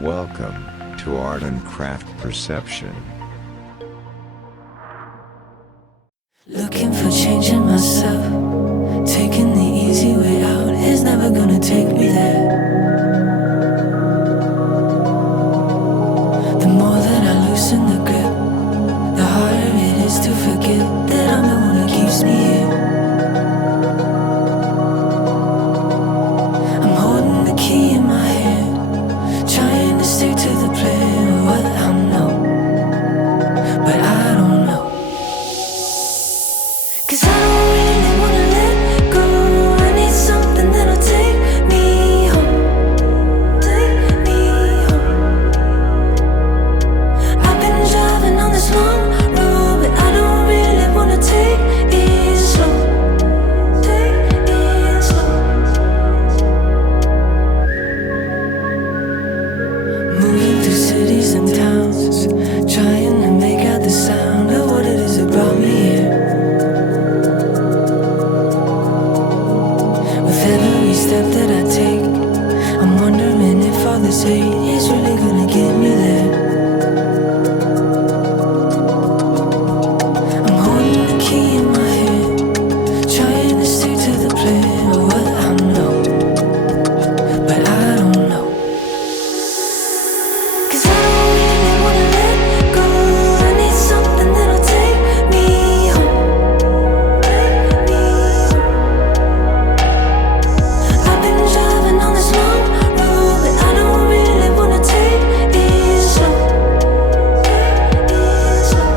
Welcome to Art and Craft Perception. Looking for changing myself, taking the easy way out is never gonna take me there. The more that I loosen the grip, the harder it is to forget that I'm the one that keeps me here. I'm holding the key in my hand, trying to stick to the plan of what I know, but I don't know. 'Cause I don't really wanna let go. I need something that'll take me home. Take me home. I've been driving on this long road, but I don't really wanna take it slow. Take it slow. Moving through cities and towns, trying to make out the sound of what it is that brought me here. Every step that I take, I'm wondering if all this hate is really gonna get me there. I'm holding the key in my hand, trying to stick to the plan of what I know, but I don't know. 'Cause I don't really wanna let go. I need something that'll take me home. Take me home. I've been driving on this long road, but I don't really wanna take it slow. Take it slow.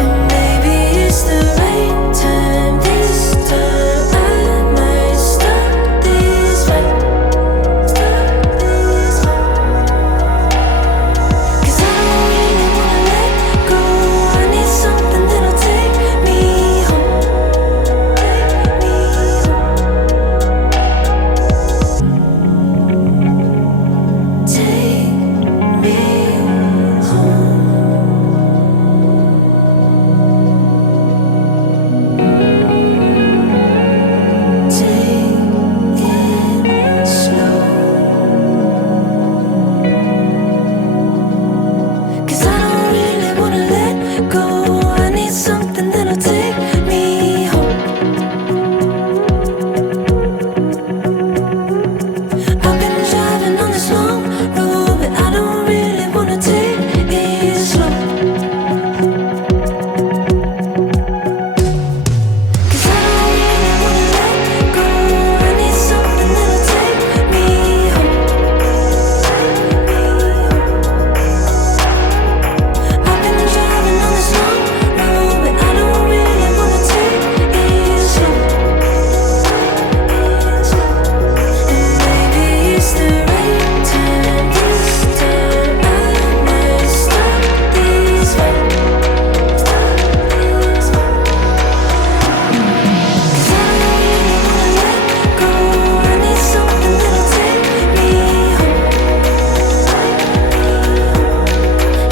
And maybe it's the right time this time. I might stop this fight. Stop this fight. 'Cause I don't really wanna let go. I need something that'll take me home. Take me home. Take me home. Take it slow. 'Cause I don't really wanna let go. I need something that'll take me home. I've been driving on this long road, but I don't really wanna take it slow. 'Cause I don't really wanna let go. I need something that'll take me home. I've been driving on this long road, but I don't really wanna take it slow. And maybe it's the right time this time. I might stop this fight. Stop this fight. 'Cause I don't really wanna let go. I need something that'll take me home.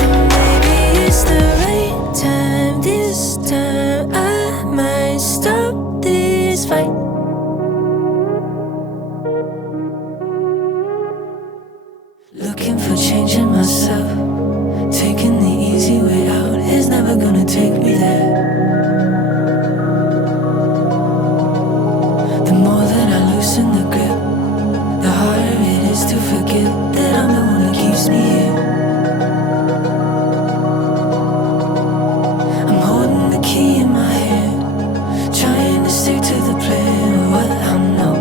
And maybe it's the right time this time. I might stop this fight. Looking for changing myself, taking the easy way out is never gonna take me there. The more that I loosen the grip, the harder it is to forget that I'm the one that keeps me here. I'm holding the key in my hand, trying to stick to the plan of what I know,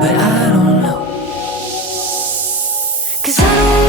but I don't know. 'Cause I don't